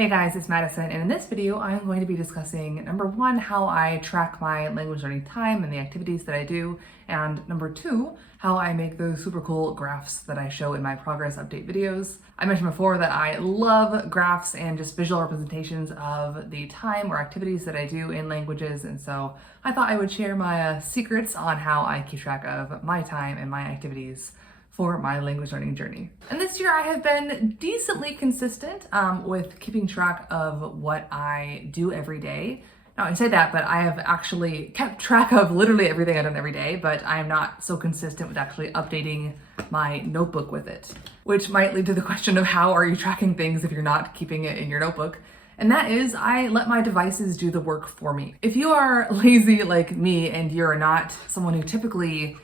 Hey guys, it's Madison, and in this video I'm going to be discussing number one, how I track my language learning time and the activities that I do, and number two, how I make those super cool graphs that I show in my progress update videos. I mentioned before that I love graphs and just visual representations of the time or activities that I do in languages, and so I thought I would share my secrets on how I keep track of my time and my activities for my language learning journey. And this year I have been decently consistent with keeping track of what I do every day. Now I say that, but I have actually kept track of literally everything I've done every day, but I am not so consistent with actually updating my notebook with it, which might lead to the question of how are you tracking things if you're not keeping it in your notebook? And that is, I let my devices do the work for me. If you are lazy like me and you're not someone who typically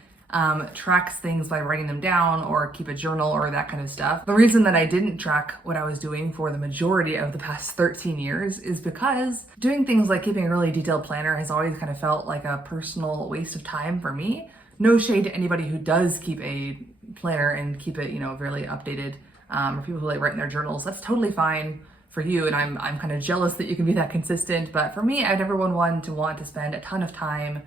tracks things by writing them down or keep a journal or that kind of stuff. The reason that I didn't track what I was doing for the majority of the past 13 years is because doing things like keeping a really detailed planner has always kind of felt like a personal waste of time for me. No shade to anybody who does keep a planner and keep it, really updated, or people who like write in their journals. That's totally fine for you, and I'm kind of jealous that you can be that consistent. But for me, I've never been one to want to spend a ton of time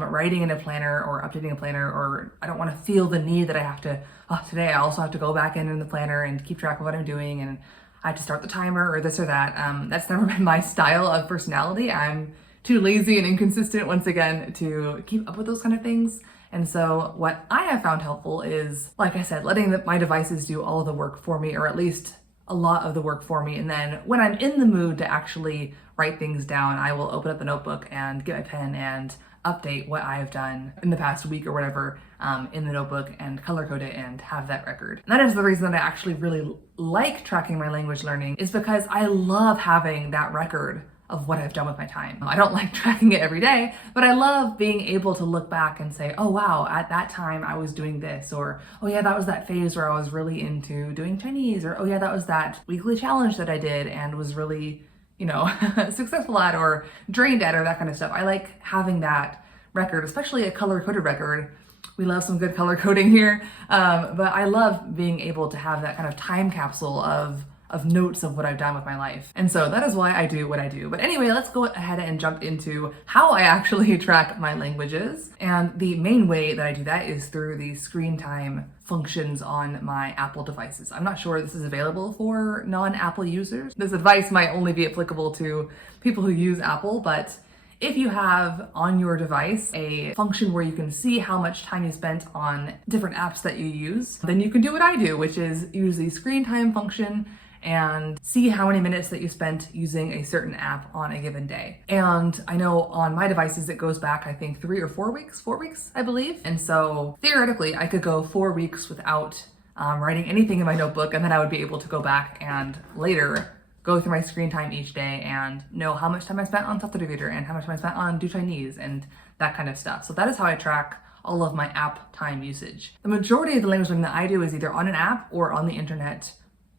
writing in a planner or updating a planner, or I don't want to feel the need that I have to, today I also have to go back in the planner and keep track of what I'm doing and I have to start the timer or this or that. That's never been my style of personality. I'm too lazy and inconsistent, once again, to keep up with those kind of things. And so what I have found helpful is, like I said, letting my devices do all of the work for me, or at least a lot of the work for me. And then when I'm in the mood to actually write things down, I will open up the notebook and get my pen and update what I have done in the past week or whatever in the notebook and color code it and have that record. And that is the reason that I actually really like tracking my language learning, is because I love having that record of what I've done with my time. I don't like tracking it every day, but I love being able to look back and say, oh wow, at that time I was doing this, or oh yeah, that was that phase where I was really into doing Chinese, or oh yeah, that was that weekly challenge that I did and was really successful at or drained at, or that kind of stuff. I like having that record, especially a color-coded record. We love some good color coding here, but I love being able to have that kind of time capsule of notes of what I've done with my life. And so that is why I do what I do. But anyway, let's go ahead and jump into how I actually track my languages. And the main way that I do that is through the screen time functions on my Apple devices. I'm not sure this is available for non-Apple users. This advice might only be applicable to people who use Apple, but if you have on your device a function where you can see how much time you spent on different apps that you use, then you can do what I do, which is use the screen time function and see how many minutes that you spent using a certain app on a given day. And I know on my devices it goes back, I think 4 weeks, I believe. And so theoretically I could go 4 weeks without writing anything in my notebook, and then I would be able to go back and later go through my screen time each day and know how much time I spent on statistical and how much time I spent on do Chinese and that kind of stuff. So that is how I track all of my app time usage. The majority of the language learning that I do is either on an app or on the internet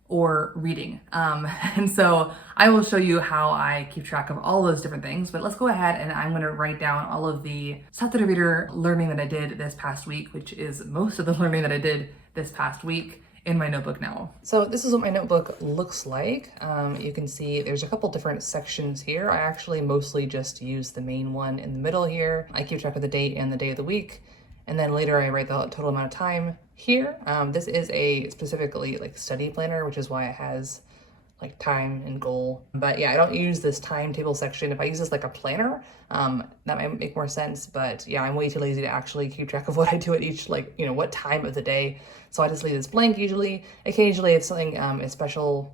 or reading. And so I will show you how I keep track of all those different things, but let's go ahead and I'm gonna write down all of the statistical learning that I did this past week, which is most of the learning that I did this past week, in my notebook now. So this is what my notebook looks like. You can see there's a couple different sections here. I actually mostly just use the main one in the middle here. I keep track of the date and the day of the week, and then later I write the total amount of time here. This is a specifically study planner, which is why it has time and goal. But yeah, I don't use this timetable section. If I use this like a planner, that might make more sense. But yeah, I'm way too lazy to actually keep track of what I do at each, what time of the day. So I just leave this blank usually. Occasionally if something special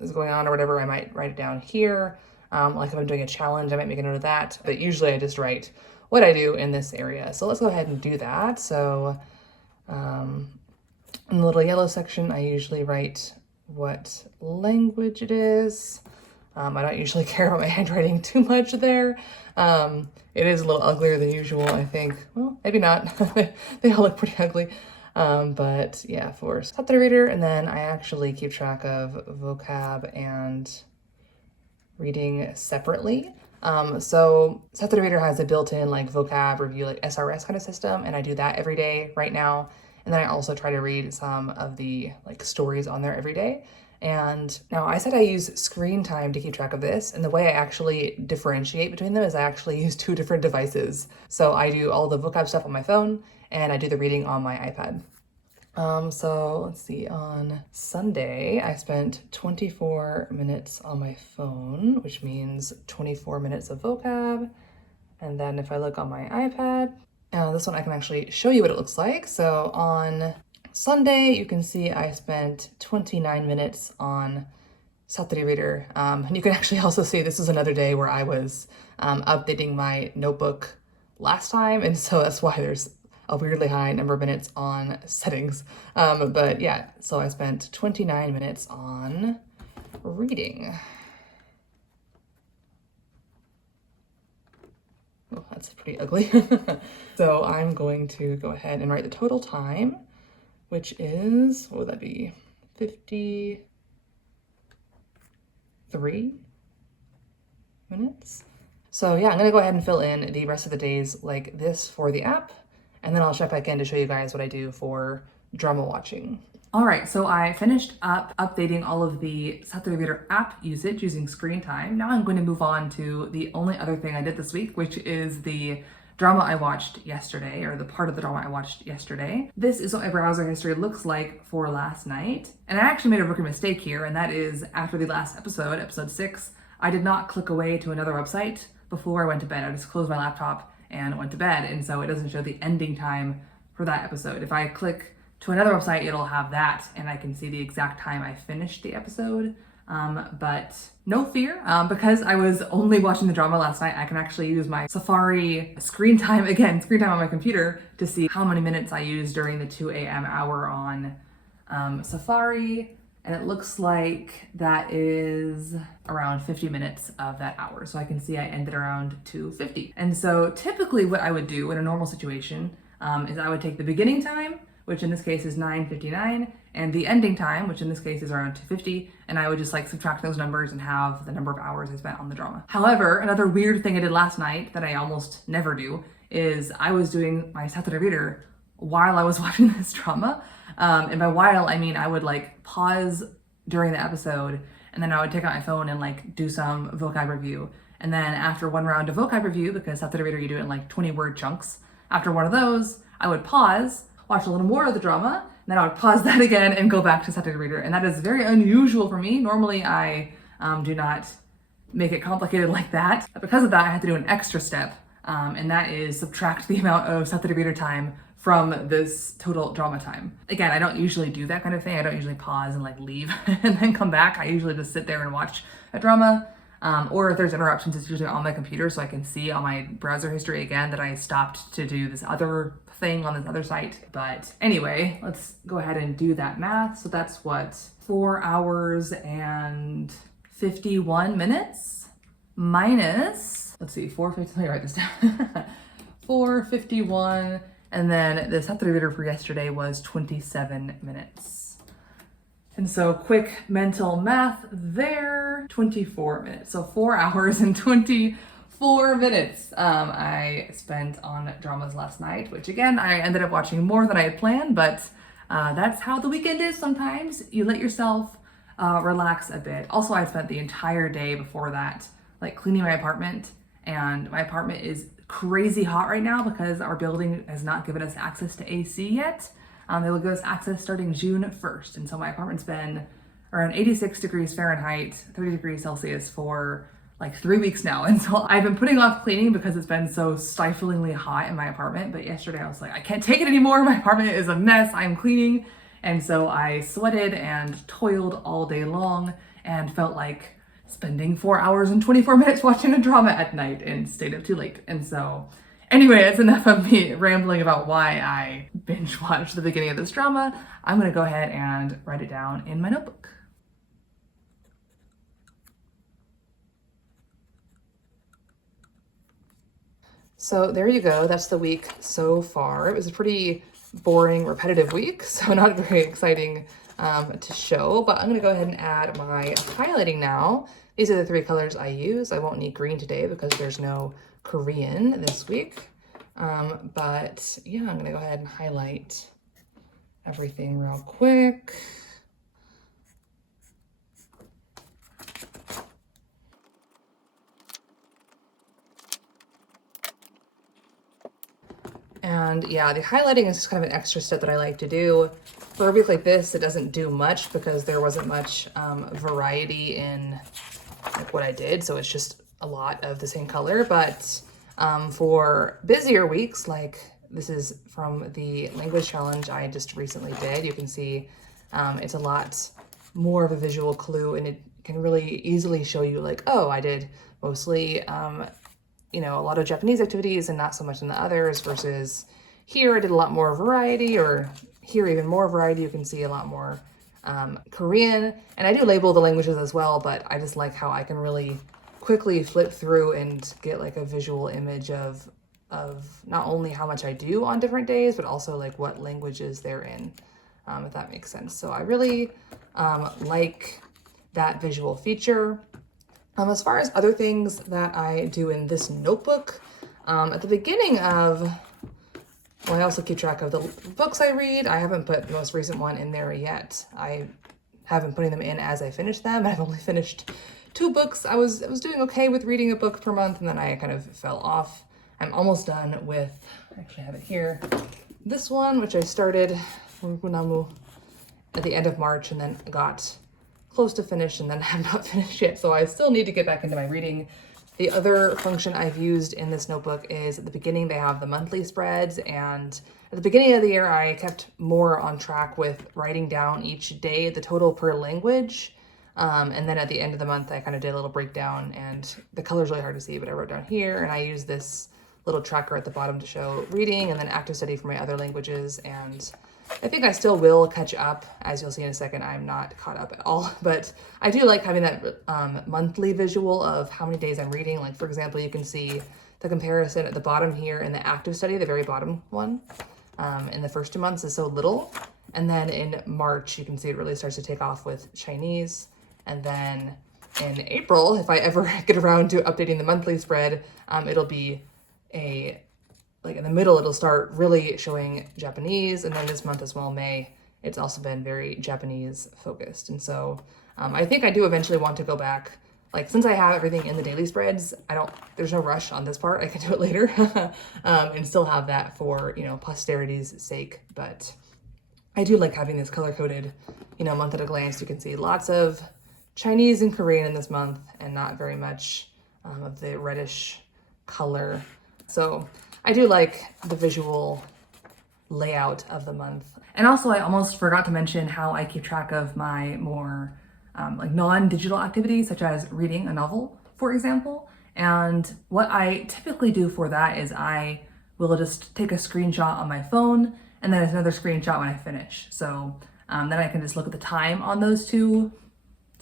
is going on or whatever, I might write it down here. Like if I'm doing a challenge, I might make a note of that. But usually I just write what I do in this area. So let's go ahead and do that. So in the little yellow section, I usually write what language it is. I don't usually care about my handwriting too much there. It is a little uglier than usual, I think. Well, maybe not. They all look pretty ugly. But yeah, for subtitle reader, and then I actually keep track of vocab and reading separately. So subtitle reader has a built-in vocab review, SRS kind of system, and I do that every day right now. And then I also try to read some of the stories on there every day. And now I said I use screen time to keep track of this, and the way I actually differentiate between them is I actually use two different devices. So I do all the vocab stuff on my phone, and I do the reading on my iPad. So let's see, on Sunday, I spent 24 minutes on my phone, which means 24 minutes of vocab. And then if I look on my iPad, this one I can actually show you what it looks like. So on Sunday, you can see I spent 29 minutes on Saturday Reader. And you can actually also see this is another day where I was updating my notebook last time. And so that's why there's a weirdly high number of minutes on settings. But yeah, so I spent 29 minutes on reading. Oh, that's pretty ugly. So I'm going to go ahead and write the total time, which is, what would that be? 53 minutes. So yeah, I'm gonna go ahead and fill in the rest of the days like this for the app, and then I'll check back in to show you guys what I do for drama watching. All right, so I finished up updating all of the Saturday Reader app usage using screen time. Now I'm going to move on to the only other thing I did this week, which is the drama I watched yesterday, or the part of the drama I watched yesterday. This is what my browser history looks like for last night. And I actually made a rookie mistake here, and that is after the last episode, episode 6, I did not click away to another website before I went to bed. I just closed my laptop and went to bed, and so it doesn't show the ending time for that episode. If I click to another website, it'll have that, and I can see the exact time I finished the episode. But no fear, because I was only watching the drama last night, I can actually use my Safari screen time on my computer to see how many minutes I used during the 2 a.m. hour on Safari. And it looks like that is around 50 minutes of that hour. So I can see I ended around 2:50. And so typically what I would do in a normal situation is I would take the beginning time, which in this case is 9:59, and the ending time, which in this case is around 2:50, and I would just like subtract those numbers and have the number of hours I spent on the drama. However, another weird thing I did last night that I almost never do is I was doing my Saturday Reader while I was watching this drama. And by while, I mean I would like pause during the episode, and then I would take out my phone and like do some vocab review. And then after one round of vocab review, because Saturday Reader you do it in like 20-word chunks, after one of those, I would pause, watch a little more of the drama, and then I would pause that again and go back to Saturday Reader. And that is very unusual for me. Normally I do not make it complicated like that. But because of that, I had to do an extra step, and that is subtract the amount of Saturday Reader time from this total drama time. Again, I don't usually do that kind of thing. I don't usually pause and like leave and then come back. I usually just sit there and watch a drama. Or if there's interruptions, it's usually on my computer so I can see on my browser history again that I stopped to do this other thing on this other site. But anyway, let's go ahead and do that math. So that's what, 4 hours and 51 minutes minus, let's see, 450, let me write this down. 451, and then the Saturday Reader for yesterday was 27 minutes. And so quick mental math there, 24 minutes. So 4 hours and 24 minutes I spent on dramas last night, which again, I ended up watching more than I had planned, but that's how the weekend is sometimes. You let yourself relax a bit. Also, I spent the entire day before that like cleaning my apartment, and my apartment is crazy hot right now because our building has not given us access to AC yet. They will give us access starting June 1st. And so my apartment's been around 86 degrees Fahrenheit, 30 degrees Celsius for like 3 weeks now. And so I've been putting off cleaning because it's been so stiflingly hot in my apartment. But yesterday I was like, I can't take it anymore. My apartment is a mess. I'm cleaning. And so I sweated and toiled all day long and felt like spending 4 hours and 24 minutes watching a drama at night and stayed up too late. And so anyway, it's enough of me rambling about why I binge watched the beginning of this drama. I'm gonna go ahead and write it down in my notebook. So there you go, that's the week so far. It was a pretty boring, repetitive week, so not very exciting to show, but I'm gonna go ahead and add my highlighting now. These are the 3 colors I use. I won't need green today because there's no Korean this week. But yeah, I'm gonna go ahead and highlight everything real quick. And yeah, the highlighting is just kind of an extra step that I like to do. For a week like this, it doesn't do much because there wasn't much variety in like what I did. So it's just a lot of the same color. But for busier weeks, like this is from the language challenge I just recently did, you can see it's a lot more of a visual clue, and it can really easily show you like, oh, I did mostly, you know, a lot of Japanese activities and not so much in the others, versus here I did a lot more variety, or here even more variety. You can see a lot more Korean, and I do label the languages as well, but I just like how I can really quickly flip through and get like a visual image of not only how much I do on different days, but also like what languages they're in, if that makes sense. So I really like that visual feature. As far as other things that I do in this notebook, at the beginning of, well, I also keep track of the books I read. I haven't put the most recent one in there yet. I have been putting them in as I finish them. I've only finished 2 books. I was doing okay with reading a book per month, and then I kind of fell off. I'm almost done with, I actually have it here, this one, which I started at the end of March and then got close to finish and then have not finished yet. So I still need to get back into my reading. The other function I've used in this notebook is at the beginning they have the monthly spreads, and at the beginning of the year I kept more on track with writing down each day the total per language. And then at the end of the month I kind of did a little breakdown, and the color's really hard to see, but I wrote down here, and I use this little tracker at the bottom to show reading and then active study for my other languages. And I think I still will catch up. As you'll see in a second, I'm not caught up at all, but I do like having that monthly visual of how many days I'm reading. Like, for example, you can see the comparison at the bottom here in the active study, the very bottom one, in the first 2 months is so little. And then in March, you can see it really starts to take off with Chinese. And then in April, if I ever get around to updating the monthly spread, it'll be like in the middle, it'll start really showing Japanese. And then this month as well, May, it's also been very Japanese focused. And so I think I do eventually want to go back. Like, since I have everything in the daily spreads, there's no rush on this part. I can do it later and still have that for, you know, posterity's sake. But I do like having this color-coded, you know, month at a glance. You can see lots of Chinese and Korean in this month and not very much of the reddish color. So I do like the visual layout of the month. And also, I almost forgot to mention how I keep track of my more like non-digital activities, such as reading a novel, for example. And what I typically do for that is I will just take a screenshot on my phone, and then another screenshot when I finish. So then I can just look at the time on those 2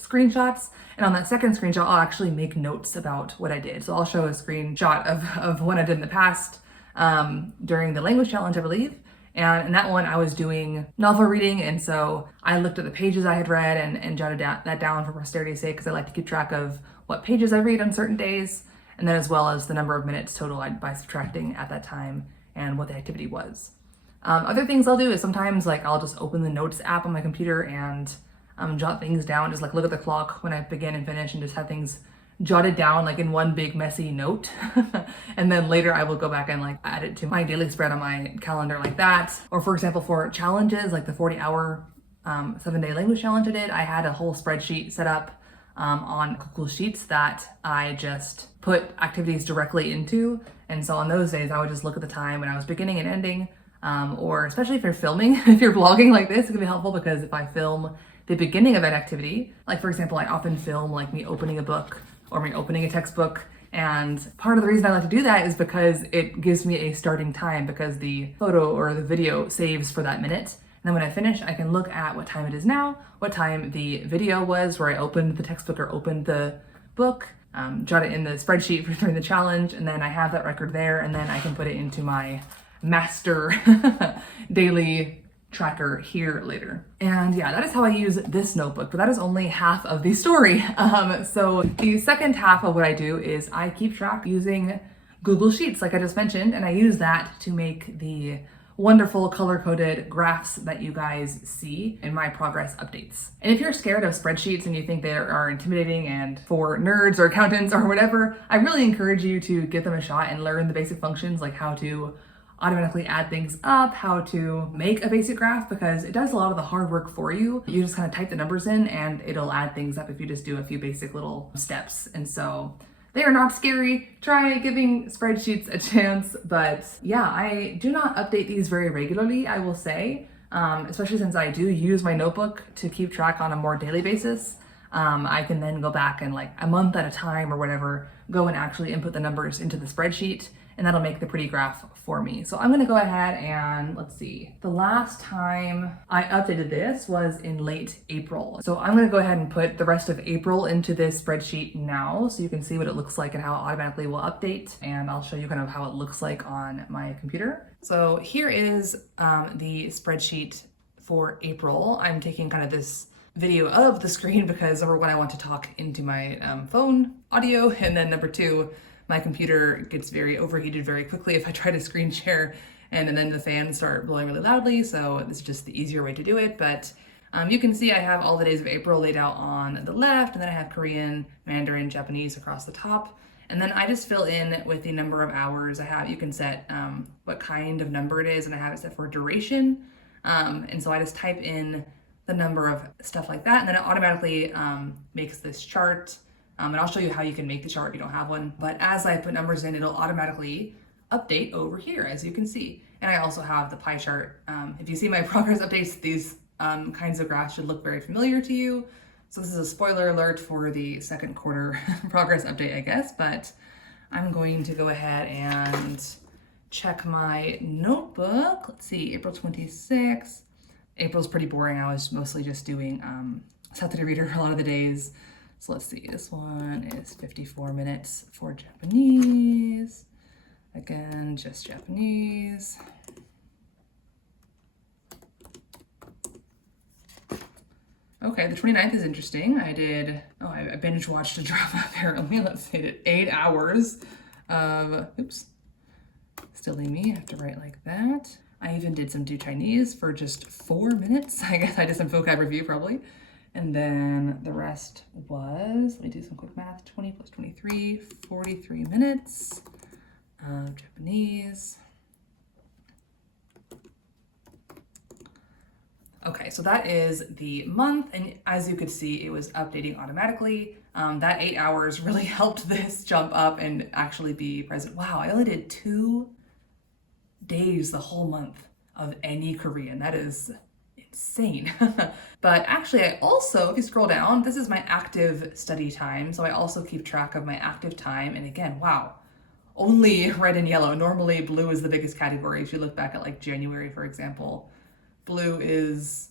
screenshots, and on that second screenshot I'll actually make notes about what I did. So I'll show a screenshot of what I did in the past during the language challenge, I believe, and in that one I was doing novel reading, and so I looked at the pages I had read and jotted that down for posterity's sake, because I like to keep track of what pages I read on certain days, and then as well as the number of minutes total by subtracting at that time and what the activity was. Other things I'll do is sometimes like I'll just open the notes app on my computer and jot things down, just like look at the clock when I begin and finish and just have things jotted down like in one big messy note. And then later I will go back and like add it to my daily spread on my calendar like that. Or for example, for challenges like the 40-hour 7-day language challenge I did, I had a whole spreadsheet set up on Google Sheets that I just put activities directly into. And so on those days I would just look at the time when I was beginning and ending, or especially if you're filming, if you're vlogging like this, it can be helpful, because if I film the beginning of an activity, like for example, I often film like me opening a book or me opening a textbook. And part of the reason I like to do that is because it gives me a starting time, because the photo or the video saves for that minute. And then when I finish, I can look at what time it is now, what time the video was where I opened the textbook or opened the book, jot it in the spreadsheet for during the challenge, and then I have that record there, and then I can put it into my master daily tracker here later. And yeah, that is how I use this notebook, but that is only half of the story. So the second half of what I do is I keep track using Google Sheets, like I just mentioned, and I use that to make the wonderful color-coded graphs that you guys see in my progress updates. And if you're scared of spreadsheets and you think they are intimidating and for nerds or accountants or whatever, I really encourage you to give them a shot and learn the basic functions, like how to automatically add things up, how to make a basic graph, because it does a lot of the hard work for you. You just kind of type the numbers in and it'll add things up if you just do a few basic little steps. And so they are not scary. Try giving spreadsheets a chance. But yeah, I do not update these very regularly, I will say, especially since I do use my notebook to keep track on a more daily basis. I can then go back and like a month at a time or whatever, go and actually input the numbers into the spreadsheet, and that'll make the pretty graph for me. So I'm gonna go ahead and let's see. The last time I updated this was in late April. So I'm gonna go ahead and put the rest of April into this spreadsheet now so you can see what it looks like and how it automatically will update. And I'll show you kind of how it looks like on my computer. So here is the spreadsheet for April. I'm taking kind of this video of the screen because number one, I want to talk into my phone audio, and then number two, my computer gets very overheated very quickly if I try to screen share, and then the fans start blowing really loudly, so this is just the easier way to do it. But you can see I have all the days of April laid out on the left, and then I have Korean, Mandarin, Japanese across the top. And then I just fill in with the number of hours I have. You can set what kind of number it is, and I have it set for duration. And so I just type in the number of stuff like that, and then it automatically makes this chart. And I'll show you how you can make the chart if you don't have one. But as I put numbers in, it'll automatically update over here, as you can see. And I also have the pie chart. If you see my progress updates, these kinds of graphs should look very familiar to you. So this is a spoiler alert for the second quarter progress update, I guess. But I'm going to go ahead and check my notebook. Let's see, April 26th. April's pretty boring. I was mostly just doing Saturday reader a lot of the days. So let's see, this one is 54 minutes for Japanese. Again, just Japanese. Okay, the 29th is interesting. I binge watched a drama apparently. Let's say it 8 hours of, oops, still me, I have to write like that. I even did some do Chinese for just 4 minutes. I guess I did some vocab review probably. And then the rest was, let me do some quick math, 20 plus 23, 43 minutes of Japanese. Okay, so that is the month, and as you could see, it was updating automatically. That 8 hours really helped this jump up and actually be present. Wow, I only did 2 days the whole month of any Korean. That is insane. But actually I also, if you scroll down, this is my active study time. So I also keep track of my active time. And again, wow, only red and yellow. Normally blue is the biggest category. If you look back at like January, for example, blue is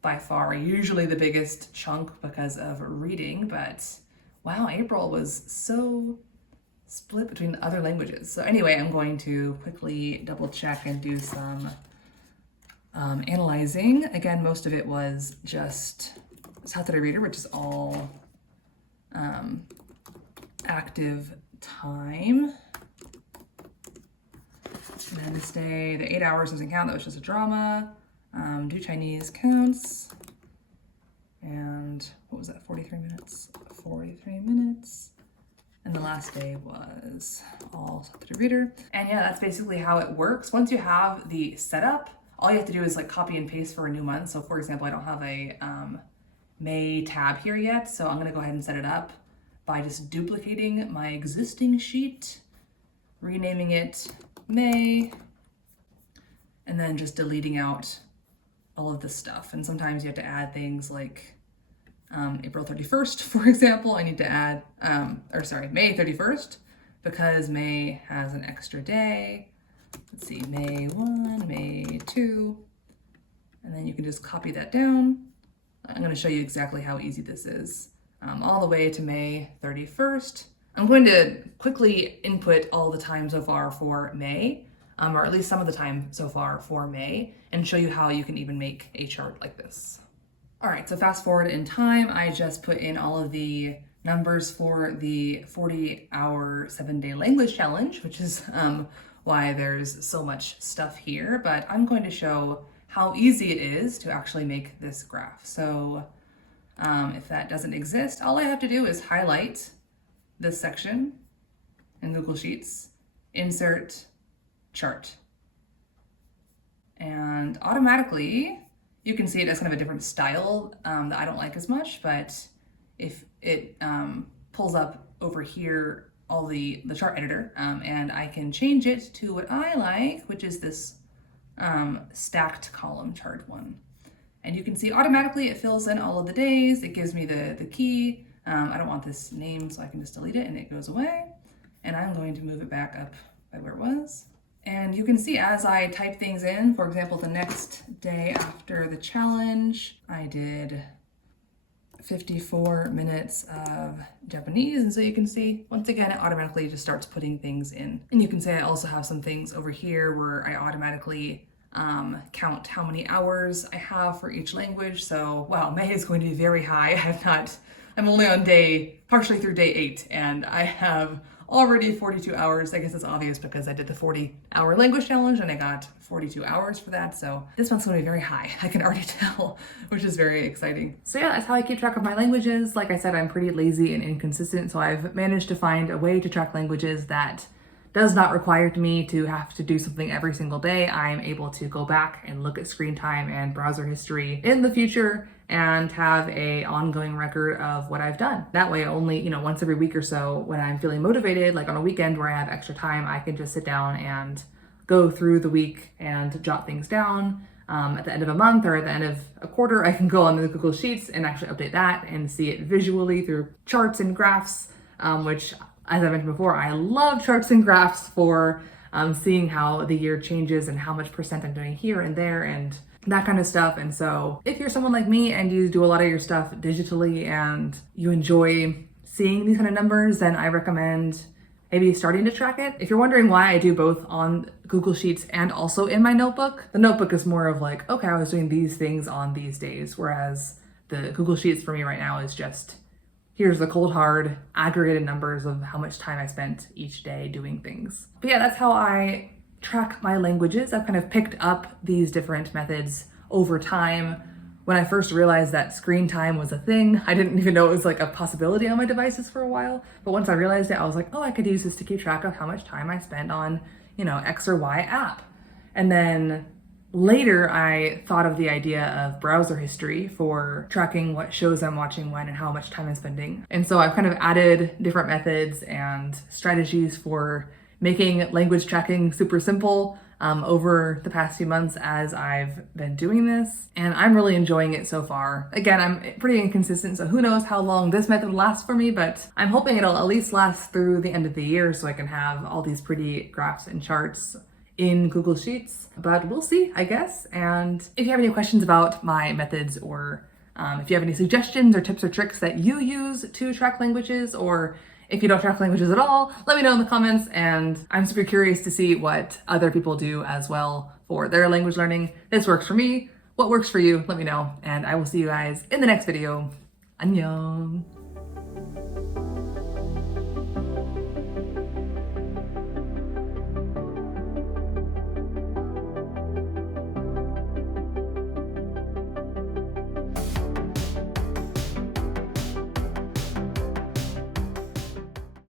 by far usually the biggest chunk because of reading. But wow, April was so split between the other languages. So anyway, I'm going to quickly double check and do some analyzing. Again, most of it was just Saturday reader, which is all active time. Wednesday, the 8 hours doesn't count, that was just a drama. Do Chinese counts. And what was that, 43 minutes? 43 minutes. And the last day was all Saturday reader. And yeah, that's basically how it works. Once you have the setup, all you have to do is like copy and paste for a new month. So for example, I don't have a May tab here yet. So I'm gonna go ahead and set it up by just duplicating my existing sheet, renaming it May, and then just deleting out all of this stuff. And sometimes you have to add things like April 31st, for example. I need to add, May 31st, because May has an extra day. Let's see, May 1, May 2, and then you can just copy that down. I'm going to show you exactly how easy this is, all the way to May 31st. I'm going to quickly input all the time so far for May, or at least some of the time so far for May, and show you how you can even make a chart like this. All right, so fast forward in time, I just put in all of the numbers for the 40-hour 7-day language challenge, which is why there's so much stuff here, but I'm going to show how easy it is to actually make this graph. So if that doesn't exist, all I have to do is highlight this section in Google Sheets, insert chart. And automatically, you can see it as kind of a different style that I don't like as much, but if it pulls up over here all the chart editor, and I can change it to what I like, which is this stacked column chart one. And you can see automatically it fills in all of the days. It gives me the key. I don't want this name, so I can just delete it and it goes away. And I'm going to move it back up by where it was. And you can see as I type things in, for example, the next day after the challenge, I did 54 minutes of Japanese. And so you can see, once again, it automatically just starts putting things in. And you can see I also have some things over here where I automatically count how many hours I have for each language. So, wow, May is going to be very high. I'm only on partially through day 8, and I have already 42 hours. I guess it's obvious because I did the 40-hour language challenge and I got 42 hours for that. So this month's gonna be very high. I can already tell, which is very exciting. So yeah, that's how I keep track of my languages. Like I said, I'm pretty lazy and inconsistent. So I've managed to find a way to track languages that does not require me to have to do something every single day. I'm able to go back and look at screen time and browser history in the future and have a ongoing record of what I've done. That way, only, once every week or so, when I'm feeling motivated, like on a weekend where I have extra time, I can just sit down and go through the week and jot things down. At the end of a month or at the end of a quarter, I can go on the Google Sheets and actually update that and see it visually through charts and graphs, which, as I mentioned before, I love charts and graphs for seeing how the year changes and how much percent I'm doing here and there and that kind of stuff. And so if you're someone like me and you do a lot of your stuff digitally and you enjoy seeing these kind of numbers, then I recommend maybe starting to track it. If you're wondering why I do both on Google Sheets and also in my notebook, the notebook is more of like, okay, I was doing these things on these days, whereas the Google Sheets for me right now is just, here's the cold hard aggregated numbers of how much time I spent each day doing things. But yeah, that's how I track my languages. I've kind of picked up these different methods over time. When I first realized that screen time was a thing, I didn't even know it was like a possibility on my devices for a while. But once I realized it, I was like, oh, I could use this to keep track of how much time I spend on, X or Y app. And then later, I thought of the idea of browser history for tracking what shows I'm watching when and how much time I'm spending. And so I've kind of added different methods and strategies for making language tracking super simple over the past few months as I've been doing this. And I'm really enjoying it so far. Again, I'm pretty inconsistent, so who knows how long this method lasts for me, but I'm hoping it'll at least last through the end of the year so I can have all these pretty graphs and charts in Google Sheets, but we'll see, I guess. And if you have any questions about my methods or if you have any suggestions or tips or tricks that you use to track languages, or if you don't track languages at all, let me know in the comments, and I'm super curious to see what other people do as well for their language learning. This works for me. What works for you? Let me know, and I will see you guys in the next video. Annyeong!